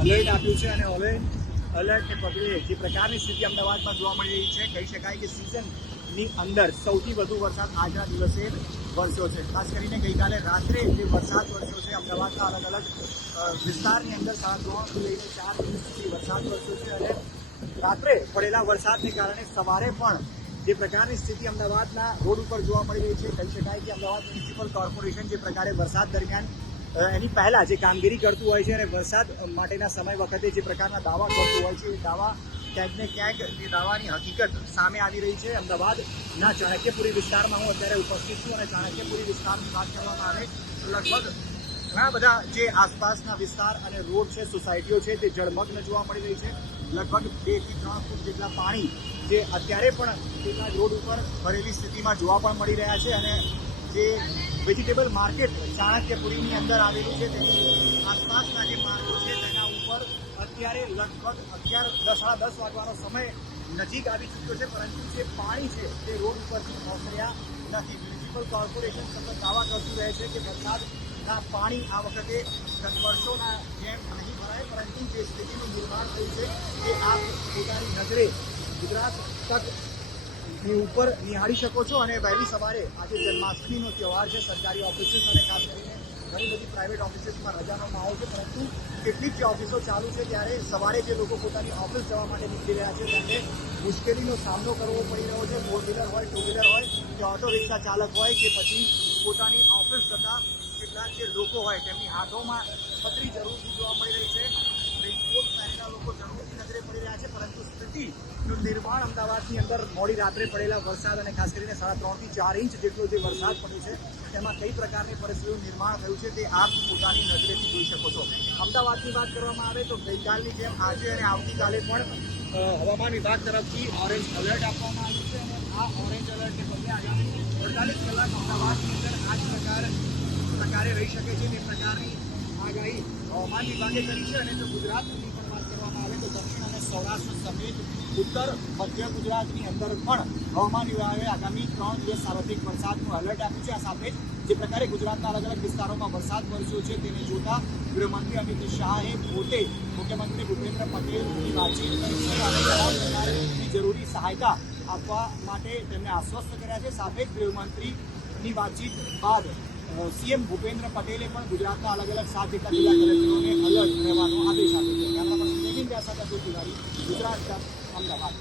Alert આપ્યું છે અને એલર્ટને પગલે જે પ્રકારની સ્થિતિ અમદાવાદમાં જોવા મળી રહી છે, કહી શકાય કે સિઝનની અંદર સૌથી વધુ વરસાદ આજના દિવસે વરસ્યો છે. ખાસ કરીને ગઈકાલે રાત્રે જે વરસાદ વરસ્યો છે અમદાવાદના અલગ અલગ વિસ્તારની અંદર 3:30 થી લઈને 4 દિવસ સુધી વરસાદ વરસ્યો છે અને રાત્રે પડેલા વરસાદને કારણે સવારે પણ જે પ્રકારની સ્થિતિ અમદાવાદના રોડ ઉપર જોવા મળી રહી છે, કહી શકાય કે અમદાવાદ મ્યુનિસિપલ કોર્પોરેશન જે પ્રકારે વરસાદ દરમિયાન એની પહેલા જે કામગીરી કરતું હોય છે અને વરસાદ માટેના સમય વખતે જે પ્રકારના દાવા કરતું હોય છે, એ દાવા ક્યાંક ને ક્યાંક એ દાવાની હકીકત સામે આવી રહી છે. અમદાવાદના ચાણક્યપુરી વિસ્તારમાં હું અત્યારે ઉપસ્થિત છું અને ચાણક્યપુરી વિસ્તારની વાત કરવામાં આવે તો લગભગ ઘણા બધા જે આસપાસના વિસ્તાર અને રોડ છે, સોસાયટીઓ છે, તે જળમગ્ન જોવા મળી રહી છે. લગભગ 2 થી 3 ફૂટ જેટલા પાણી જે અત્યારે પણ કેટલાક રોડ ઉપર ભરેલી સ્થિતિમાં જોવા પણ મળી રહ્યા છે અને જે વેજીટેબલ માર્કેટ ચાણક્યપુરીની અંદર આવેલું છે તેની આસપાસના જે માર્ગો છે તેના ઉપર અત્યારે લગભગ 10:30 વાગવાનો સમય નજીક આવી ચૂક્યો છે, પરંતુ જે પાણી છે તે રોડ ઉપરથી ઓસર્યા નથી. મ્યુનિસિપલ કોર્પોરેશન સતત દાવા કરતું રહે છે કે વરસાદના પાણી આ વખતે ગત વર્ષોના જેમ નહીં ભરાય, પરંતુ જે સ્થિતિનું નિર્માણ થયું છે તે આપ પોતાની નજરે ગુજરાત તકની ઉપર નિહાળી શકો છો. અને વહેલી સવારે આજે જન્માષ્ટમીનો તહેવાર છે, સરકારી ઓફિસીસ અને ખાસ કરીને ઘણી બધી પ્રાઇવેટ ઓફિસીસમાં રજાનો માહોલ છે, પરંતુ કેટલીક જે ઓફિસો ચાલુ છે ત્યારે સવારે જે લોકો પોતાની ઓફિસ જવા માટે નીકળી રહ્યા છે તેમને મુશ્કેલીનો સામનો કરવો પડી રહ્યો છે. 4 વ્હીલર હોય, 2 વ્હીલર હોય કે ઓટો રિક્ષા ચાલક હોય કે પછી પોતાની ઓફિસ જતા કેટલાક જે લોકો હોય તેમની હાથોમાં છત્રી જરૂરથી જોવા મળી રહી છે. રેઇનકોટ પહેરેલા લોકો જરૂરથી નજરે પડી રહ્યા છે, પરંતુ સ્થિતિનું નિર્માણ અમદાવાદની અંદર મોડી રાત્રે પડેલા વરસાદ અને ખાસ કરીને 3.5 થી 4 ઇંચ જેટલો જે વરસાદ પડ્યો છે તેમાં કઈ પ્રકારની પરિસ્થિતિનું નિર્માણ થયું છે તે આપ પોતાની નજરેથી જોઈ શકો છો. અમદાવાદની વાત કરવામાં આવે તો ગઈકાલની જેમ આજે અને આવતીકાલે પણ હવામાન વિભાગ તરફથી ઓરેન્જ એલર્ટ આપવામાં આવ્યું છે અને આ ઓરેન્જ એલર્ટને પગલે આગામી 48 કલાક અમદાવાદની અંદર આ જ પ્રકારે રહી શકે છે તે પ્રકારની આગાહી હવામાન વિભાગે કરી છે. અને જો ગુજરાતની પણ વાત કરવામાં આવે તો દક્ષિણ અને સૌરાષ્ટ્ર સમેત ઉત્તર મધ્ય ગુજરાતની અંદર પણ હવામાન વિભાગે આગામી 3 દિવસ સાર્વત્રિક વરસાદનું એલર્ટ આપ્યું છે. આ સાથે જે પ્રકારે ગુજરાતના અલગ અલગ વિસ્તારોમાં વરસાદ વરસ્યો છે તેને જોતા ગૃહમંત્રી અમિત શાહે પોતે મુખ્યમંત્રી ભૂપેન્દ્ર પટેલની વાતચીત કરી છે અને તમામ પ્રકારની જરૂરી સહાયતા આપવા માટે તેમને આશ્વસ્ત કર્યા છે. સાથે જ ગૃહમંત્રીની વાતચીત બાદ સીએમ ભૂપેન્દ્ર પટેલે પણ ગુજરાતના અલગ અલગ 7 જેટલા જિલ્લા કલેક્ટરોને એલર્ટ રહેવાનો આદેશ આપ્યો છે. ગુજરાત અમદાવાદ.